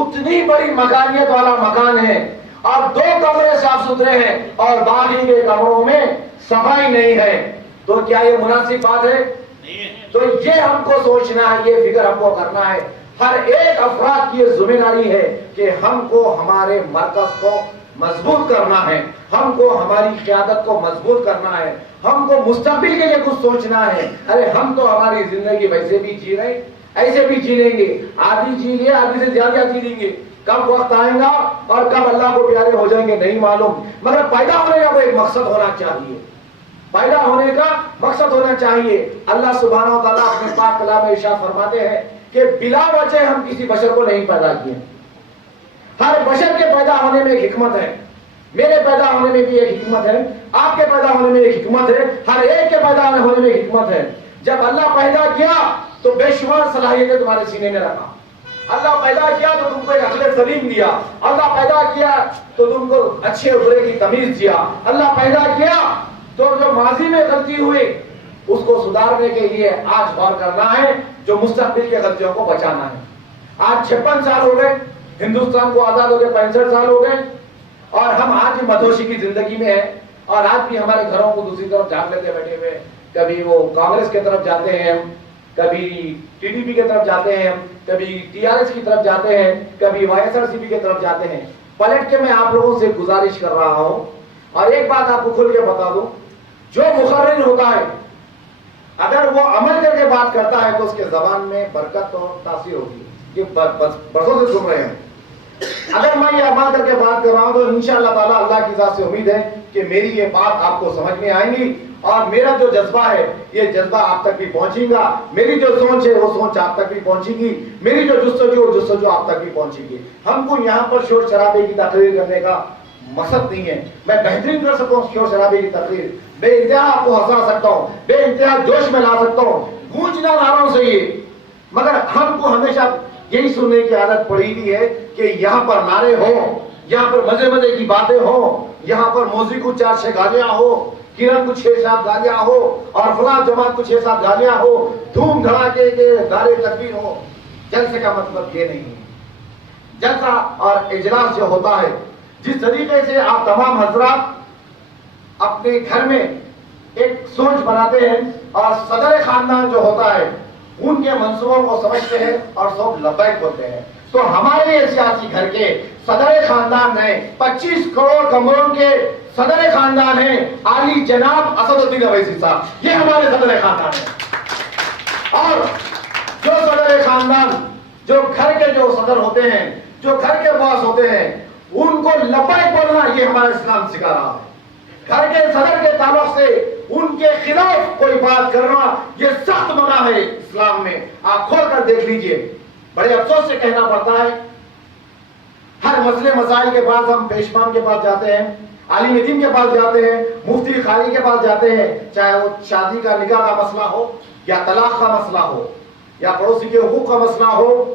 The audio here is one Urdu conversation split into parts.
اتنی بڑی مکانیت والا مکان ہے اور 2 کمرے صاف ستھرے ہیں اور باقی کے کمروں میں صفائی نہیں ہے، تو کیا یہ مناسب بات ہے؟ تو یہ ہم کو سوچنا ہے، یہ فکر ہم کو کرنا ہے. ہر ایک افراد کی یہ ذمہ داری ہے کہ ہم کو ہمارے مرکز کو مضبوط کرنا ہے، ہم کو ہماری قیادت کو مضبوط کرنا ہے، ہم کو مستقبل کے لیے کچھ سوچنا ہے. ارے ہم تو ہماری زندگی ویسے بھی جی رہے، ایسے بھی جی لیں گے، آدھی جی لیے آدھی سے زیادہ جی لیں گے. کب وقت آئے گا اور کب اللہ کو پیارے ہو جائیں گے نہیں معلوم، مگر پیدا ہونے کا کوئی مقصد ہونا چاہیے، پیدا ہونے کا مقصد ہونا چاہیے. اللہ سبحانہ و تعالیٰ اپنے پاک کلام میں ارشاد فرماتے ہیں کہ بلا وجہ ہم کسی بشر کو نہیں پیدا کیے. ہر بشر کے پیدا ہونے میں ایک حکمت ہے، میرے پیدا ہونے میں بھی ایک حکمت ہے، آپ کے پیدا ہونے میں ایک حکمت ہے، ہر ایک کے پیدا ہونے میں ایک حکمت ہے. جب اللہ پیدا کیا تو بے شمار صلاحیتیں تمہارے سینے میں رکھا. اللہ پیدا کیا تو تم کو ایک عقل سلیم دیا. اللہ پیدا کیا تو تم کو اچھے برے کی تمیز دیا. اللہ پیدا کیا تو جو ماضی میں غلطی ہوئی اس کو سدھارنے کے لیے آج غور کرنا ہے، جو مستقبل کے غلطیوں کو بچانا ہے. آج 56 سال ہو گئے ہندوستان کو آزاد ہو گئے، 65 سال ہو گئے اور ہم آج مدہوشی کی زندگی میں ہیں اور آج بھی ہمارے گھروں کو دوسری طرف جھانک لیتے بیٹھے ہوئے. کبھی وہ کانگریس کی طرف جاتے ہیں، کبھی ٹی ڈی پی کی طرف جاتے ہیں، کبھی ٹی آر ایس کی طرف جاتے ہیں، کبھی وائی ایس آر سی پی کی طرف جاتے ہیں. پلٹ کے میں آپ لوگوں سے گزارش کر رہا ہوں اور ایک بات آپ کو کھل کے بتا دوں، جو مقرر ہوتا ہے اگر وہ عمل کر کے بات کرتا ہے تو اس کے زبان میں برکت اور تاثیر ہوتی ہے. یہ برسوں سے سن رہے ہیں. اگر میں یہ عمل کر کے بات کر رہا ہوں تو انشاءاللہ تعالیٰ اللہ کی ذات سے امید ہے کہ میری یہ بات آپ کو سمجھ میں آئیں گی اور میرا جو جذبہ ہے یہ جذبہ آپ تک بھی پہنچے گا. میری جو سوچ ہے وہ سوچ آپ تک بھی پہنچے گی. میری جو جستجو وہ جستجو آپ تک بھی پہنچے گی. ہم کو یہاں پر شور شرابے کی تقریر کرنے کا مقصد نہیں ہے. میں بہترین کر سکتا ہوں شور شرابے کی تقریر، بے انتہا آپ کو ہنسا سکتا ہوں، بے انتہا جوش میں لا سکتا ہوں، گونجنا نعروں سے یہ. مگر ہم کو ہمیشہ یہی سننے کی عادت پڑی ہوئی ہے کہ یہاں پر نعرے ہوں، یہاں پر مزے مزے کی باتیں ہوں، یہاں پر موزی کو 4-6 گالیاں ہو، کرن کو 6-7 گالیاں ہو اور فلاں جماعت کو 6-7 گالیاں ہو، دھوم دھڑاکے کے نعرے تکبیر ہو. جلسے کا مطلب یہ نہیں ہے. جلسہ اور اجلاس جو ہوتا ہے، جس طریقے سے آپ تمام حضرات اپنے گھر میں ایک سوچ بناتے ہیں اور صدر خاندان جو ہوتا ہے ان کے منصوبوں کو سمجھتے ہیں اور سب لبیک بولتے ہیں، تو ہمارے سیاسی گھر کے صدر خاندان ہیں، 25 کروڑ کمروں کے صدر خاندان ہیں عالی جناب اسد الدین اویسی صاحب. یہ ہمارے صدر خاندان ہیں. اور جو صدر خاندان، جو گھر کے جو صدر ہوتے ہیں، جو گھر کے باس ہوتے ہیں، ان کو لبیک بولنا یہ ہمارا اسلام سکھا رہا ہے. گھر کے صدر کے تعلق سے ان کے خلاف کوئی بات کرنا یہ سخت منع ہے اسلام میں. آپ کھول کر دیکھ لیجئے. بڑے افسوس سے کہنا پڑتا ہے ہر مسئلے مسائل کے بعد ہم پیشمان کے پاس جاتے ہیں، عالم دین کے پاس جاتے ہیں، مفتی قاری کے پاس جاتے ہیں، چاہے وہ شادی کا نکاح کا مسئلہ ہو یا طلاق کا مسئلہ ہو یا پڑوسی کے حقوق کا مسئلہ ہو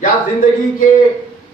یا زندگی کے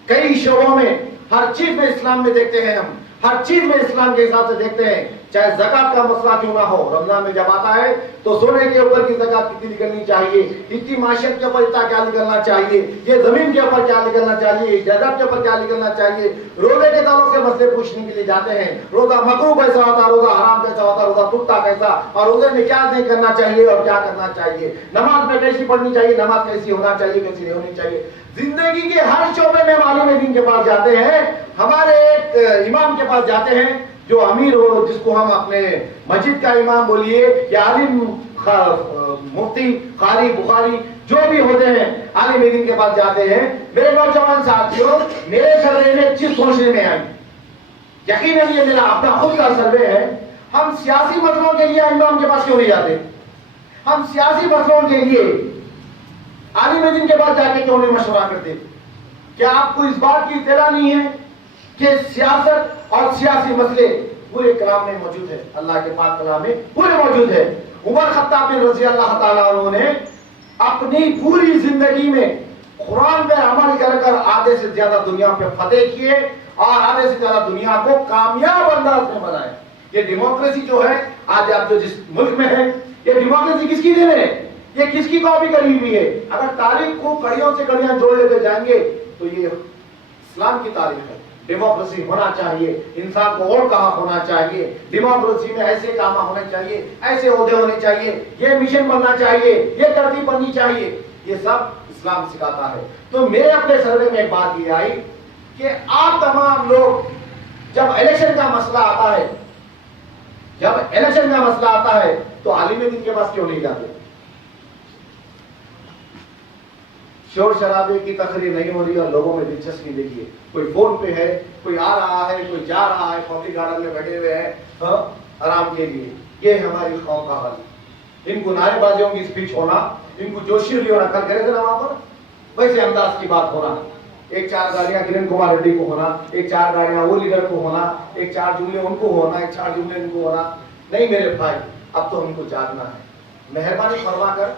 کئی شعبوں میں. ہر چیز میں اسلام میں دیکھتے ہیں، ہم ہر چیز میں اسلام کے حساب سے دیکھتے ہیں. چاہے زکات کا مسئلہ کیوں نہ ہو، رمضان میں جب آتا ہے تو سونے کے اوپر کی زکات کتنی نکلنی چاہیے، اتنی معیشت کے اوپر اتنا کیا نکلنا چاہیے، یہ زمین کے اوپر کیا نکلنا چاہیے، جائیداد کے اوپر کیا نکلنا چاہیے. روزے کے تعلق سے مسئلے پوچھنے کے لیے جاتے ہیں. روزہ مکروہ کیسا ہوتا، روزہ حرام کیسا ہوتا، روزہ ٹوٹتا کیسا، اور روزے میں کیا نہیں کرنا چاہیے اور کیا کرنا چاہیے، نماز میں کیسی پڑھنی چاہیے، نماز کیسی ہونا چاہیے، کیسی نہیں ہونی چاہیے. زندگی کے ہر شعبے میں عالم دین کے پاس جاتے ہیں. ہمارے ایک امام کے پاس جاتے ہیں جو امیر ہو، جس کو ہم اپنے مسجد کا امام بولیے یا عالم مفتی قاری بخاری جو بھی ہوتے ہیں، عالم دین کے پاس جاتے ہیں. میرے نوجوان ساتھیوں، میرے سروے میں ایک چیز سوچنے میں آئی، یقیناً یہ میرا اپنا خود کا سروے ہے. ہم سیاسی مسئلوں کے لیے امام کے پاس کیوں نہیں جاتے؟ ہم سیاسی مسئلوں کے لیے عالم دین کے پاس جا کے کیوں نہیں مشورہ کرتے؟ کیا آپ کو اس بات کی اطلاع نہیں ہے کہ سیاست اور سیاسی مسئلے پورے کلام میں موجود ہے، اللہ کے پاک کلام میں پورے موجود ہے. عمر خطاب بن رضی اللہ تعالیٰ عنہ نے اپنی پوری زندگی میں قرآن پہ عمل کر کر آدھے سے زیادہ دنیا پہ فتح کیے اور آدھے سے زیادہ دنیا کو کامیاب انداز میں بنائے. یہ ڈیموکریسی جو ہے آج آپ جو جس ملک میں ہے، یہ ڈیموکریسی کس کی دین ہے؟ یہ کس کی کاپی کری ہوئی ہے؟ اگر تاریخ کو کڑیوں سے کڑیاں جوڑ لیتے جائیں گے تو یہ اسلام کی تاریخ ہے۔ ڈیموکریسی ہونا چاہیے، انسان کو ووٹ کہاں ہونا چاہیے، ڈیموکریسی میں ایسے کام ہونے چاہیے، ایسے عہدے ہونے چاہیے، یہ مشن بننا چاہیے، یہ ترتیب بننی چاہیے، یہ سب اسلام سکھاتا ہے۔ تو میرے اپنے سروے میں ایک بات یہ آئی کہ آپ تمام لوگ جب الیکشن کا مسئلہ آتا ہے، جب الیکشن کا مسئلہ آتا ہے تو عالم دین کے پاس کیوں نہیں جاتے؟ شور شرابے کی تقریر نہیں ہو رہی اور لوگوں میں دلچسپی دیکھیے، کوئی فون پہ ہے، کوئی آ رہا ہے، کوئی جا رہا ہے، پبلک گارڈن میں بیٹھے ہوئے ہیں آرام کے لیے۔ یہ ہماری قوم کا حال۔ ان کو نعرے بازیوں کی اسپیچ ہونا، ان کو جوشی ہونا، کل کرے تھے نا وہاں پر ویسے انداز کی بات ہونا، ایک چار گاڑیاں کرن کمار ریڈی کو ہونا، ایک چار گاڑیاں وہ لیڈر کو ہونا، ایک چار جملے ان کو ہونا، ایک چار جملے ان کو ہونا۔ نہیں میرے بھائی، اب تو ہم کو جاگنا ہے۔ مہربانی فرما کر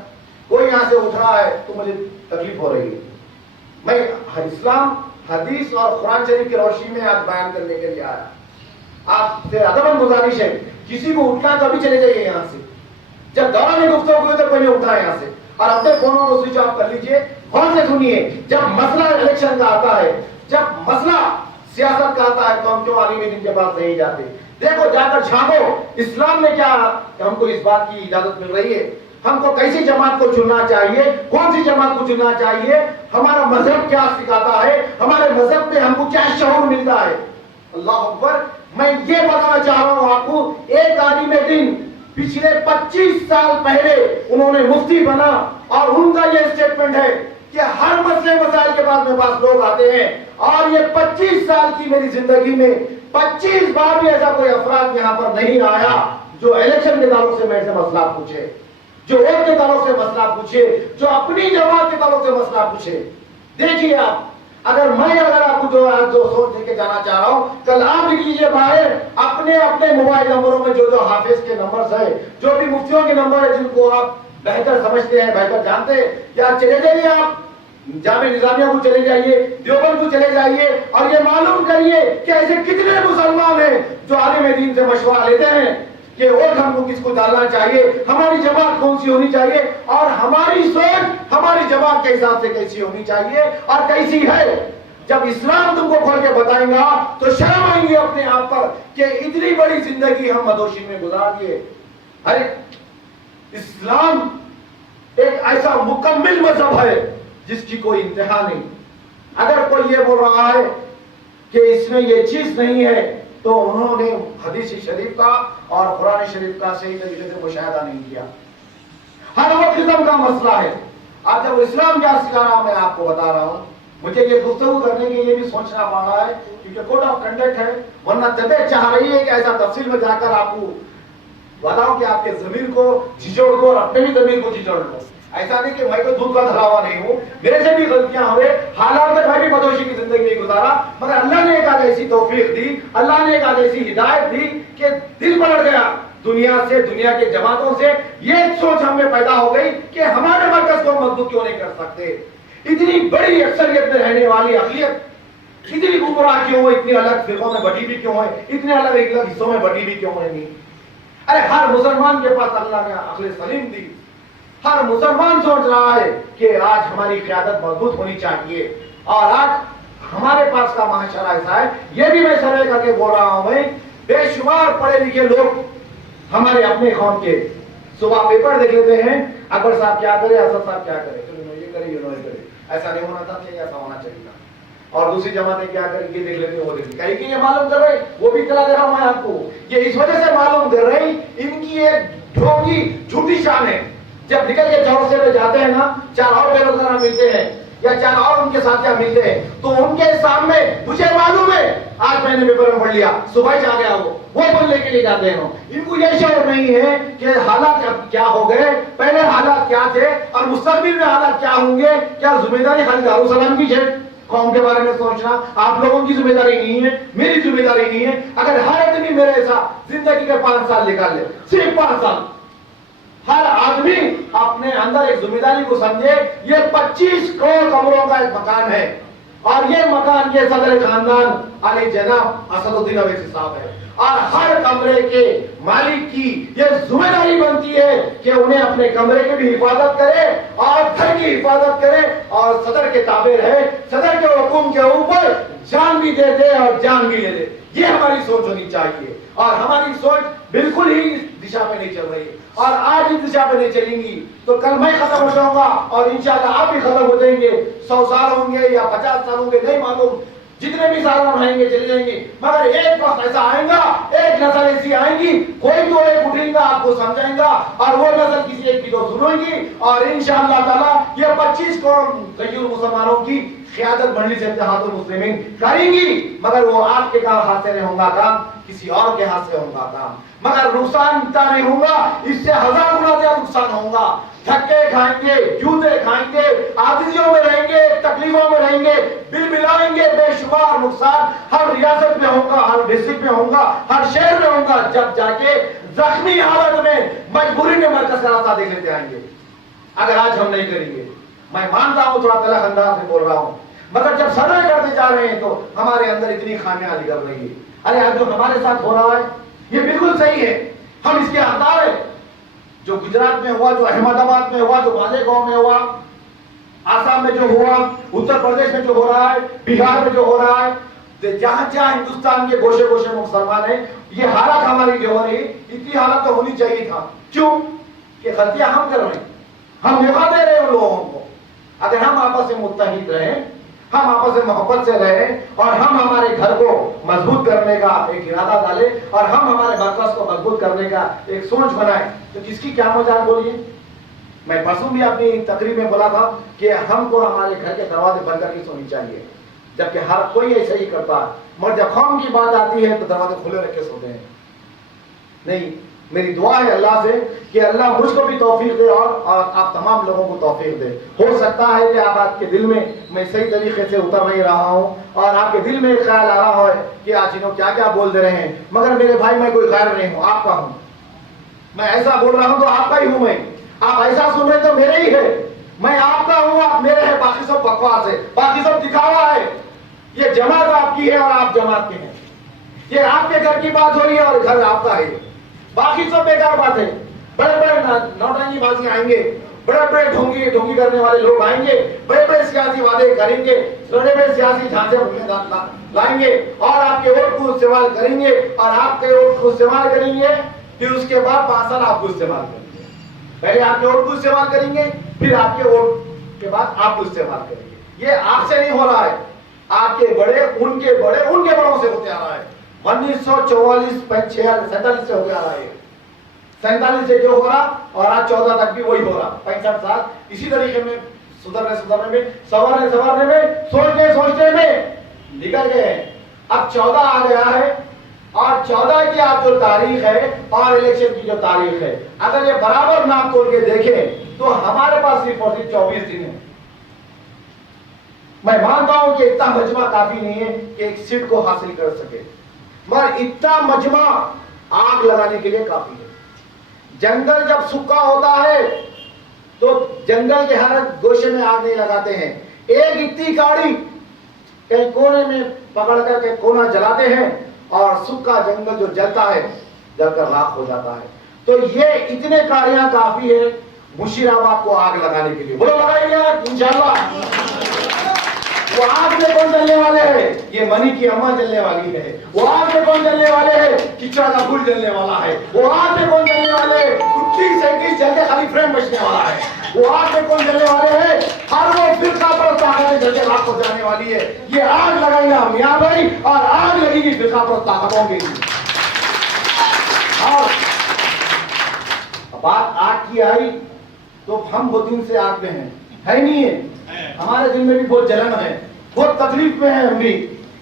کوئی یہاں سے اٹھ رہا ہے تو مجھے تکلیف ہو رہی ہے، میں اسلام حدیث اور قرآن شریف کی روشنی میں آج بیان کرنے کے لیے آیا۔ آپ سے ادباً گزارش ہے، کسی کو اٹھنا تو ابھی چلے جائیے یہاں سے، جب دوران گفتگو ہوئی تو کوئی نہیں اٹھا یہاں سے، اور اپنے فونوں کو سوئچ آف کر لیجئے، غور سے سنیے۔ جب مسئلہ الیکشن کا آتا ہے، جب مسئلہ سیاست کا آتا ہے تو ہم کیوں عالم دین کے پاس نہیں جاتے؟ دیکھو جا کر جھانکو اسلام میں کیا ہم کو اس بات کی اجازت مل رہی ہے، ہم کو کیسی جماعت کو چننا چاہیے، کون سی جماعت کو چننا چاہیے، ہمارا مذہب کیا سکھاتا ہے، ہمارے مذہب میں ہم کو کیا شعور ملتا ہے۔ اللہ اکبر۔ میں یہ بتانا چاہ رہا ہوں آپ کو، ایک عالم دین پچھلے 25 سال پہلے انہوں نے مفتی بنا اور ان کا یہ اسٹیٹمنٹ ہے کہ ہر مسئلے مسائل کے بعد میرے پاس لوگ آتے ہیں، اور یہ 25 سال کی میری زندگی میں 25 بار بھی ایسا کوئی افراد یہاں پر نہیں آیا جو الیکشن کے تعلق سے میرے سے مسئلہ پوچھے، جو ووٹ کے تعلق سے مسئلہ پوچھے، جو اپنی جماعت کے تعلق سے مسئلہ پوچھے۔ دیکھیے آپ، اگر آپ کو جو سوچ دے کے جانا چاہ رہا ہوں، کل آپ لکھ لیجیے باہر اپنے اپنے موبائل نمبروں میں جو حافظ کے نمبرز ہیں، جو بھی مفتیوں کے نمبر ہیں جن کو آپ بہتر سمجھتے ہیں، بہتر جانتے ہیں، یا چلے جائیے آپ جامعہ نظامیہ کو چلے جائیے، دیوبند کو چلے جائیے اور یہ معلوم کریے کہ ایسے کتنے مسلمان ہیں جو عالم دین سے مشورہ لیتے ہیں کہ ووٹ ہم کو کس کو ڈالنا چاہیے، ہماری جماعت کون سی ہونی چاہیے، اور ہماری سوچ ہماری جماعت کے حساب سے کیسی ہونی چاہیے اور کیسی ہے۔ جب اسلام تم کو کھول کے بتائیں گا تو شرم آئیں گے اپنے آپ پر کہ اتنی بڑی زندگی ہم مدوشی میں گزار دیے۔ ارے اسلام ایک ایسا مکمل مذہب ہے جس کی کوئی انتہا نہیں۔ اگر کوئی یہ بول رہا ہے کہ اس میں یہ چیز نہیں ہے تو انہوں نے حدیث شریف کا اور قرآن شریف کا صحیح طریقے سے مشاہدہ نہیں کیا۔ ہر وہ قسم کا مسئلہ ہے۔ آج جب اسلام کیا سکھا رہا میں آپ کو بتا رہا ہوں، مجھے یہ گفتگو کرنے کے یہ بھی سوچنا پڑ رہا ہے کیونکہ کوڈ آف کنڈکٹ ہے، ورنہ طبیعت چاہ رہی ہے کہ ایسا تفصیل میں جا کر آپ کو بتاؤں کہ آپ کے ضمیر کو جھجوڑ دو اور اپنے بھی ضمیر کو جھجوڑ دو۔ ایسا نہیں کہ میں کوئی دودھ کا دھرا ہوا نہیں ہوں، میرے سے بھی غلطیاں ہوئے، حالات میں میں بھی بدوشی کی زندگی نہیں گزارا، مگر اللہ نے ایک آج ایسی توفیق دی، اللہ نے ایک آج ایسی ہدایت دی کہ دل پلٹ گیا دنیا سے، دنیا کے جماعتوں سے۔ یہ سوچ ہم میں پیدا ہو گئی کہ ہمارے مرکز کو مضبوط کیوں نہیں کر سکتے؟ اتنی بڑی اکثریت میں رہنے والی اقلیت اتنی گمراہ کیوں ہے، اتنی الگ فرقوں میں بٹی بھی کیوں ہے، اتنے الگ الگ حصوں میں بٹی بھی کیوں ہے؟ نہیں، ارے ہر مسلمان کے پاس اللہ نے عقل سلیم دی، ہر مسلمان سوچ رہا ہے کہ آج ہماری قیادت مضبوط ہونی چاہیے، اور آج ہمارے پاس کا معاشرہ ایسا ہے۔ یہ بھی میں سروے کر کے بول رہا ہوں، میں بے شمار پڑھے لکھے لوگ ہمارے اپنے قوم کے صبح پیپر دیکھ لیتے ہیں، اکبر صاحب کیا کرے، اسد صاحب کیا کرے، یہ کرے، یہ کرے، ایسا نہیں ہونا تھا، ایسا ہونا چاہیے تھا، اور دوسری جماعتیں کیا کریں، یہ دیکھ لیتے ہیں، وہ دیکھ لیتے ہیں، یہ معلوم کر رہے، وہ بھی اطلاع دے رہا ہوں میں آپ کو، یہ اس وجہ سے معلوم کر رہے ان کی ایک ڈھونگی جھوٹی شان ہے۔ جب نکل کے چوراہے پہ جاتے ہیں نا، چار اور بے روزگار ملتے ہیں یا چار اور ان کے ساتھیاں ملتے ہیں تو ان کے سامنے مجھے معلوم ہے، آج میں نے پیپر میں پڑھ لیا، صبح ہی جا گیا وہ بولنے کے لیے جاتے ہیں، ان کو یہ شعور نہیں ہے کہ حالات کیا ہو گئے، پہلے حالات کیا تھے اور مستقبل میں حالات کیا ہوں گے۔ کیا ذمہ داری خالی دارالسلام کی ہے؟ قوم کے بارے میں سوچنا آپ لوگوں کی ذمہ داری نہیں ہے، میری ذمہ داری نہیں ہے۔ اگر ہر آدمی میرے ایسا زندگی کے 5 سال نکال لے، صرف 5 سال، ہر آدمی اپنے اندر ایک ذمہ داری کو سمجھے، یہ 25 کروڑ کمروں کا ایک مکان ہے، اور یہ مکان یہ صدر خاندان علی جناب اسد الدین اویسی صاحب ہے، اور ہر کمرے کے مالک کی یہ ذمہ داری بنتی ہے کہ انہیں اپنے کمرے کی بھی حفاظت کرے اور گھر کی حفاظت کرے اور صدر کے تابع رہے، صدر کے حکم کے اوپر جان بھی دے دے اور جان بھی لے دے۔ یہ ہماری سوچ ہونی چاہیے، اور ہماری سوچ بالکل ہی اس دشا پہ نہیں چل رہی ہے، اور آج اس دشا پہ نہیں چلیں گی تو کل میں ختم ہو جاؤں گا اور انشاءاللہ آپ بھی ختم ہو جائیں گے۔ 100 سال ہوں گے یا 50 سال ہوں گے نہیں معلوم، جتنے بھی سال رہیں گے چلے جائیں گے، مگر ایک وقت ایسا آئے گا، ایک نسل ایسی آئے گی، کوئی تو ایک اٹھے گا آپ کو سمجھائیں گا، اور وہ نسل کسی ایک کی تو سنیں گی، اور انشاءاللہ تعالی یہ 25 قوم غیور مسلمانوں کی قیادت مجلس اتحاد المسلمین کریں گی، مگر وہ آپ کے ہاتھ سے نہیں ہوگا کام، کسی اور کے ہاتھ سے ہوگا کام، مگر نقصان اتنا نہیں ہوگا، اس سے 1000 گنا زیادہ نقصان ہوگا۔ دھکے کھائیں گے، جوتے کھائیں گے، عاجزیوں میں رہیں گے، تکلیفوں میں رہیں گے، بل بلائیں گے، بے شمار نقصان ہر ریاست میں ہوگا، ہر ڈسٹرکٹ میں ہوگا، ہر شہر میں ہوگا، جب جا کے زخمی حالت میں مجبوری میں مرکز کا راستہ دیکھ لیتے آئیں گے اگر آج ہم نہیں کریں گے۔ میں مانتا ہوں تھوڑا تلخ انداز میں بول رہا ہوں، مگر جب سرے کرتے جا رہے ہیں تو ہمارے اندر اتنی خامیاں نکل رہی ہے۔ ارے آج جو ہمارے ساتھ ہو رہا ہے یہ بالکل صحیح ہے، ہم اس کے حقدار ہیں۔ جو گجرات میں ہوا، جو احمد آباد میں ہوا، جو مالیگاؤں میں ہوا، آسام میں جو ہوا، اتر پردیش میں جو ہو رہا ہے، بہار میں جو ہو رہا ہے، جہاں جہاں ہندوستان کے گوشے گوشے میں مسلمان ہیں، یہ حالت ہماری جو ہو رہی، اتنی حالت تو ہونی چاہیے تھا۔ کیوں کہ غلطیاں ہم کر رہے ہیں، ہم موقع دے رہے ہیں ان لوگوں کو۔ اگر ہم آپس میں متحد رہیں، ہم آپس میں محبت سے رہیں، اور ہم ہمارے گھر کو مضبوط کرنے کا ایک ارادہ ڈالیں، اور ہم ہمارے مرکز کو مضبوط کرنے کا ایک سوچ بنائیں، تو کس کی کیا مجال بولیے۔ میں پرسوں بھی اپنی تقریر میں بولا تھا کہ ہم کو ہمارے گھر کے دروازے بند کر کے سونی چاہیے، جبکہ ہر کوئی ایسا ہی کرتا ہے، مگر جب قوم کی بات آتی ہے تو دروازے کھلے رکھ کے سوتے ہیں۔ نہیں، میری دعا ہے اللہ سے کہ اللہ مجھ کو بھی توفیق دے اور آپ تمام لوگوں کو توفیق دے۔ ہو سکتا ہے کہ آپ کے دل میں صحیح طریقے سے اتر نہیں رہا ہوں، اور آپ کے دل میں خیال آ رہا ہو کہ آج انہوں کیا کیا بول دے رہے ہیں، مگر میرے بھائی میں کوئی غیر نہیں ہوں، آپ کا ہوں۔ میں ایسا بول رہا ہوں تو آپ کا ہی ہوں، میں آپ ایسا سن رہے تو میرے ہی ہے، میں آپ کا ہوں، آپ میرے ہیں، باقی سب بکواس ہے، باقی سب دکھاوا ہے۔ یہ جماعت آپ کی ہے اور آپ جماعت کے ہیں، یہ آپ کے گھر کی بات ہو رہی ہے اور گھر آپ کا ہے، باقی سب بیکار بات ہے۔ بڑے بڑے نوٹنکی بازی آئیں گے، بڑے بڑے ڈھونگی کرنے والے لوگ آئیں گے، بڑے بڑے سیاسی وعدے کریں گے، بڑے بڑے سیاسی ڈھانچے لائیں گے، اور آپ کے ووٹ کو استعمال کریں گے، اور آپ کے ووٹ کو استعمال کریں گے، پھر اس کے بعد 5 سال آپ کو استعمال کریں گے۔ پہلے آپ کے ووٹ کو استعمال کریں گے، پھر آپ کے ووٹ کے بعد آپ کو استعمال کریں گے۔ یہ آپ سے نہیں ہو رہا ہے، آپ کے بڑے ان کے بڑوں سے ہوتے آ رہا ہے۔ 1944 47 سے ہو گیا رہا ہے، 47 سے جو ہو رہا اور آج 14 تک بھی وہی ہو رہا، 65 سال اسی طریقے میں سدھرنے میں، سنورنے میں، سوچنے میں نکل گئے ہیں۔ اب 14 آ گیا ہے، اور 14 کی آپ جو تاریخ ہے اور الیکشن کی جو تاریخ ہے، اگر یہ برابر ناپ تول کے دیکھیں تو ہمارے پاس صرف اور صرف 24 دن ہے۔ میں مانتا ہوں کہ اتنا مجمع کافی نہیں ہے کہ ایک سیٹ کو حاصل کر سکے، مگر اتنا مجمع آگ لگانے کے لیے کافی ہے۔ جنگل جب سکا ہوتا ہے تو جنگل کے ہر گوشے میں آگ نہیں لگاتے ہیں، ایک اتنی گاڑی کہیں کونے میں پکڑ کر کے کونا جلاتے ہیں، اور سکا جنگل جو جلتا ہے جل کر راکھ ہو جاتا ہے۔ تو یہ اتنے کاریاں کافی ہے مشیرآباد کو آگ لگانے کے لیے۔ بولو لگائیں گے انشاءاللہ۔ وہ آگ میں کون جلنے والے ہیں؟ یہ منی کی اماں جلنے والی ہے۔ وہ آگ میں کون جلنے والے ہیں؟ کچڑا کا پھول جلنے والا ہے۔ وہ آگ میں کون جلنے والے ہیں؟ 30 جل کے خالی فریم بچنے والا ہے۔ وہ آگ میں کون جلنے والے ہیں؟ ہر وہ فرقہ پرست طاقتیں جل کے راکھ ہو جانے والی ہے۔ یہ آگ لگائیں گا میاں بھائی، اور آگ لگے گی فرقہ پرست طاقتوں کے لیے۔ اور بات آگ کی آئی تو ہم بہت دن سے آگ میں ہیں، ہے نہیں ہے؟ ہمارے دل میں بھی بہت جلن ہے، بہت تکلیف میں ہیں، ہم بھی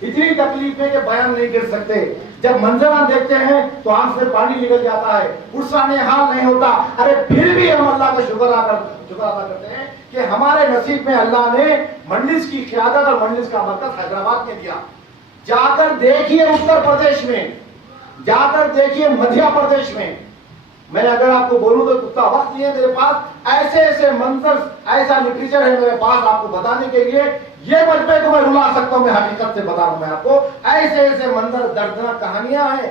اتنی تکلیف میں کہ بیان نہیں کر سکتے۔ جب منظر دیکھتے ہیں تو آنکھ سے پانی نکل جاتا ہے، غصہ حال نہیں ہوتا۔ ارے پھر بھی ہم اللہ کا شکر ادا کرتے ہیں کہ ہمارے نصیب میں اللہ نے مجلس کی قیادت اور مجلس کا مرکز حیدرآباد میں دیا۔ جا کر دیکھیے اتر پردیش میں، جا کر دیکھیے مدھیہ پردیش میں۔ میں اگر آپ کو بولوں تو اتنا وقت نہیں ہے میرے پاس، ایسے ایسے منظر، ایسا لٹریچر ہے میرے پاس آپ کو بتانے کے لیے، یہ مجمع کو میں رلا سکتا ہوں، میں حقیقت سے بتا رہا ہوں میں آپ کو، ایسے ایسے منظر، دردناک کہانیاں ہیں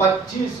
25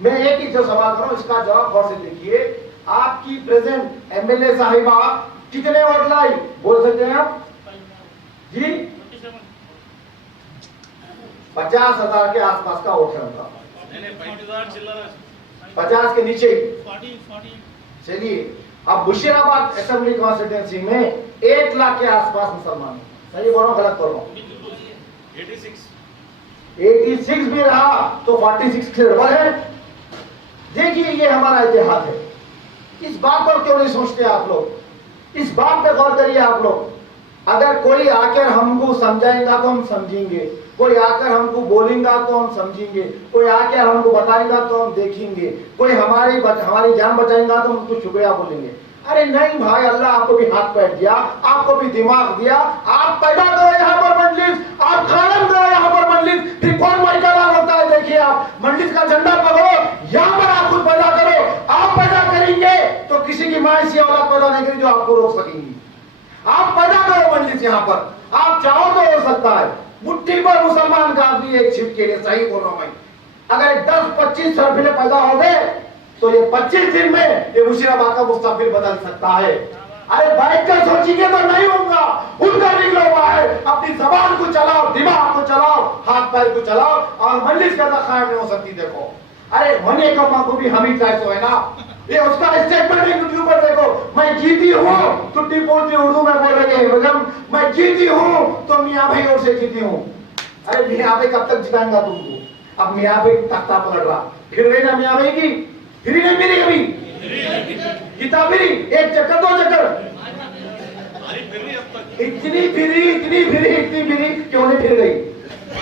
میں ایک ہی جو سوال کروں اس کا جواب غور سے دیکھیے. آپ کی پریزنٹ MLA صاحبہ کتنے ووٹ لائی بول سکتے ہیں آپ جی؟ 50,000 کے آس پاس کا ووٹ ہے ان کا. 50 کے نیچے. چلیے اب بشیر آباد اسمبلی کانسٹیٹوینسی میں 1 لاکھ کے آس پاس مسلمان ہیں. صحیح بول رہا ہوں غلط بول رہا ہوں؟ 86 بھی رہا تو 46 سے ڈبل ہے. دیکھیے یہ ہمارا اتحاد ہے. اس بات پر کیوں نہیں سوچتے آپ لوگ؟ اس بات پہ غور کریے آپ لوگ. اگر کوئی آ کر ہم کو سمجھائے گا تو ہم سمجھیں گے, کوئی آ کر ہم کو بولیں گا تو ہم سمجھیں گے, کوئی آ کر ہم کو بتائے گا تو ہم دیکھیں گے, کوئی ہماری جان بچائے گا تو ہم کو شکریہ بولیں گے. ارے نہیں بھائی, اللہ آپ کو بھی ہاتھ پیر دیا, آپ کو بھی دماغ دیا, آپ پیدا کرو یہاں پر مجلس, آپ قائم کرو یہاں پر مجلس, پھر کون مائی کا لال ہوتا ہے. دیکھیے آپ مجلس کا جھنڈا پکڑو, یہاں پر آپ خود پیدا کرو. آپ پیدا کریں گے تو کسی کی ماں ایسی اولاد پیدا نہیں کریں جو آپ کو روک سکیں گی. آپ پیدا کرو مجلس یہاں پر, آپ چاہو تو ہو سکتا ہے. مٹھی پر مسلمان کا آدمی ایک چھپ کے لیے, صحیح بول رہا ہوں میں, اگر 10-25 سرفلے پیدا ہو گئے تو یہ 25 دن میں یہ مشیرآباد کا مستقبل بدل سکتا ہے. ارے بیٹھ کر سوچیں گے تو نہیں ہوگا. ان کا نکلا ہوا ہے, اپنی زبان کو چلاؤ, دماغ کو چلاؤ, ہاتھ پیر کو چلاؤ, اور مجلس کا قائم نہیں ہو سکتی. دیکھو ارے منی کما کو بھی ہم ہی چاہتے ہے نا, یہ اس کا اسٹیٹمنٹ ہے یوٹیوب پر دیکھو. میں جیتی ہوں ٹوٹی پھوٹی اردو میں بول رہے ہیں, میں جیتی ہوں تو میاں بھائی اور سے جیتی ہوں. ارے میاں بھائی کب تک جتائیں گا تم کو؟ اب میاں بھائی تختہ پلٹ رہا, پھر گئی نا میاں بھائی کی, پھری نہیں پھری ابھی گیتا پھری, 1 چکر 2 چکر, اتنی پھری کیوں نہیں پھر گئی,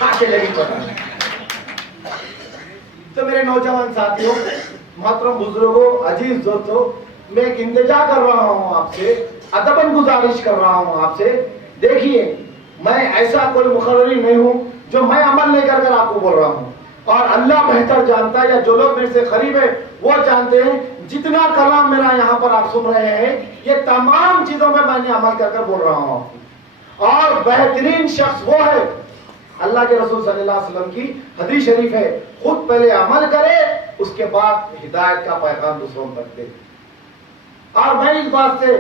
آگے لگی پتا. تو میرے نوجوان ساتھیوں, محترم بزرگوں, عزیز دوستوں, میں ایک التجا کر رہا ہوں آپ سے, ادباً گزارش کر رہا ہوں آپ سے. دیکھیے میں ایسا کوئی مقرری نہیں ہوں جو میں عمل نہیں کر آپ کو بول رہا ہوں, اور اللہ بہتر جانتا ہے, یا جو لوگ میرے سے قریب ہے وہ جانتے ہیں. جتنا کلام میرا یہاں پر آپ سن رہے ہیں یہ تمام چیزوں میں نے عمل کر بول رہا ہوں. اور بہترین شخص وہ ہے, اللہ کے رسول صلی اللہ علیہ وسلم کی حدیث شریف ہے, خود پہلے عمل کرے اس کے بعد ہدایت کا پیغام دوسروں تک دے. اور میں اس بات سے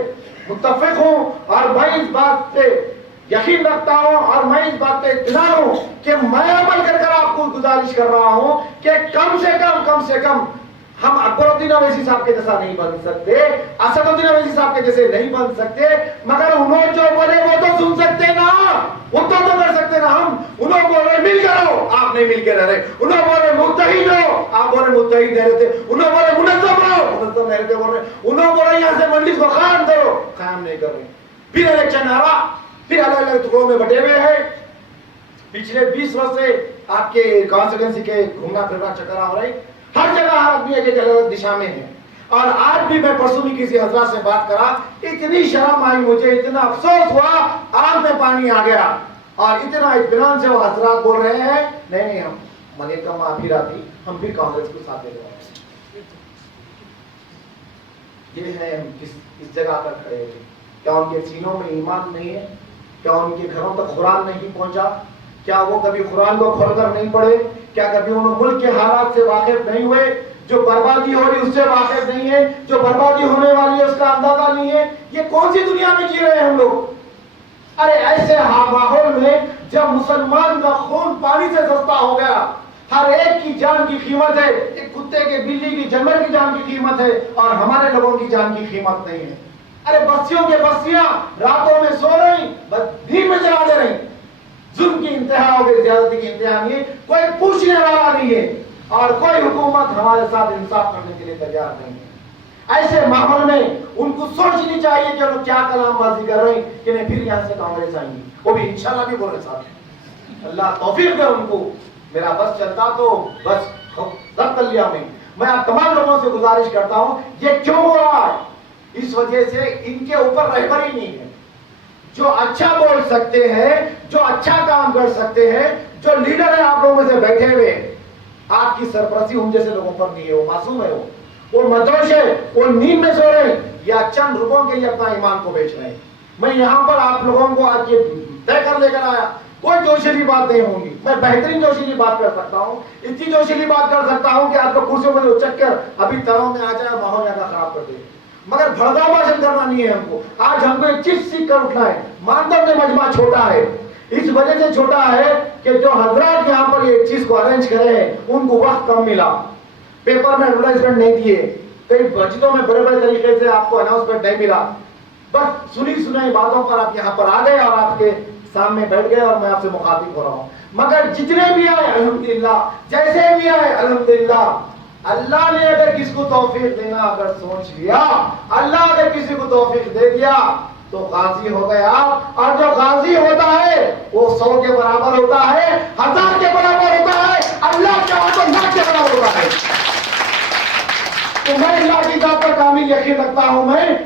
متفق ہوں, اور میں اس بات سے یقین رکھتا ہوں, اور میں اس بات پہ اطمینان ہوں کہ میں عمل کر آپ کو گزارش کر رہا ہوں کہ کم سے کم ہم اکبر الدین اویسی صاحب کے جیسا نہیں بن سکتے, اسد الدین اویسی صاحب کے جیسے نہیں بن سکتے, مگر انہوں جو بولے وہ تو سن سکتے نا, وہ تو کر سکتے نا. ہم انہوں بول رہے مل کر ہو, آپ نہیں مل کے رہ رہے. انہوں بول رہے متحد ہو, آپ بول رہے متحد نہیں رہتے. انہوں بول رہے منظم رہو, منظم نہیں رہتے بول رہے. انہوں بول رہے یہاں سے مجلس کو قائم کرو, قائم نہیں کر رہے. پھر الیکشن آ رہا, پھر الگ الگ ٹکڑوں میں بٹے ہوئے ہیں. پچھلے 20 برس سے آپ کے کانسٹیٹوینسی کے گھومنا پھرنا چکر ہو رہی, ہر جگہ ہر آدمی ایک الگ دشا میں ہے. اور آج بھی میں پرسوں بھی کسی حضرات سے بات کرا, اتنی شرم آئی مجھے, اتنا افسوس ہوا, آنکھ میں پانی آ گیا, اور اتنا اطمینان سے وہ حضرات بول رہے ہیں نہیں ہم ملیکا معافی راتی, ہم بھی کانگریس کو ساتھ دے رہے ہیں. یہ ہے ہم کس جگہ پر کھڑے ہوئے. کیا ان کے سینوں میں ایمان نہیں ہے؟ کیا ان کے گھروں تک قرآن نہیں پہنچا؟ کیا وہ کبھی قرآن کو کھول کر نہیں پڑھے؟ کیا کبھی انہوں ملک کے حالات سے واقف نہیں ہوئے؟ جو بربادی ہو رہی اس سے واقف نہیں ہے, جو بربادی ہونے والی ہے اس کا اندازہ نہیں ہے. یہ کون سی دنیا میں جی رہے ہیں ہم لوگ؟ ارے ایسے ماحول میں جب مسلمان کا خون پانی سے سستا ہو گیا, ہر ایک کی جان کی قیمت ہے, ایک کتے کے بلی کی جانور کی جان کی قیمت ہے, اور ہمارے لوگوں کی جان کی قیمت نہیں ہے. ارے بستیوں کے بستیاں راتوں میں سو رہی, دن میں جلا دے رہی. ظلم کی انتہا ہو گئی, زیادتی کی انتہا نہیں ہے, کوئی پوچھنے والا نہیں ہے, اور کوئی حکومت ہمارے ساتھ انصاف کرنے کے لیے تیار نہیں ہے. ایسے ماحول میں ان کو سوچنی چاہیے کہ وہ کیا کلام بازی کر رہے ہیں, کہ نہیں پھر یہاں سے کانگریس آئیں گی, وہ بھی انشاءاللہ بھی بول رہے ساتھ. اللہ توفیق دے ان کو. میرا بس چلتا تو بس ضبط کر لیا. میں آپ تمام لوگوں سے گزارش کرتا ہوں, یہ کیوں ہو رہا ہے؟ اس وجہ سے ان کے اوپر رہبری نہیں ہے. جو اچھا بول سکتے ہیں, جو اچھا کام کر سکتے ہیں, جو لیڈر ہیں آپ لوگوں میں سے بیٹھے ہوئے, آپ کی سرپرستی ان جیسے لوگوں پر نہیں ہے. وہ معصوم ہے, وہ مدوش ہے, وہ نیند میں سو رہے ہیں, یا چند روپوں کے لیے اپنا ایمان کو بیچ رہے ہیں. میں یہاں پر آپ لوگوں کو آج یہ طے کر لے کر آیا کوئی جوشیلی بات نہیں ہوگی. میں بہترین جوشیلی بات کر سکتا ہوں, اتنی جوشیلی بات کر سکتا ہوں کہ آپ کو کرسیوں پر اچک کر ابھی تروں میں آ جائے, ماحول زیادہ خراب کر دے. مگر بھڑکا بھاشن کرنا نہیں ہے ہم کو. آج ہم کو ایک چیز سیکھ کر اٹھنا ہے. ماندر میں مجمع چھوٹا ہے, اس وجہ سے چھوٹا ہے کہ جو حضرات یہاں پر یہ چیز کو ارینج کرے ہیں ان کو وقت کم ملا, پیپر میں ایڈورٹائزمنٹ نہیں دیے, کئی مسجدوں میں بڑے بڑے طریقے سے آپ کو اناؤنسمنٹ نہیں ملا. بس سنی سنائی باتوں پر آپ یہاں پر آ گئے اور آپ کے سامنے بیٹھ گئے اور میں آپ سے مخاطب ہو رہا ہوں. مگر جتنے بھی آئے الحمدللہ, جیسے بھی آئے الحمدللہ, اللہ نے اگر کسی کو توفیق دینا اگر سوچ لیا, اللہ اگر کسی کو توفیق دے دیا تو غازی ہو گئے آپ. اور جو غازی ہوتا ہے وہ 100 کے برابر ہوتا ہے, 1000 کے برابر ہوتا ہے, اللہ کے ہاں تو 1 کے برابر ہوتا ہے. تو میں اللہ کی ذات پر کامل یقین رکھتا ہوں. میں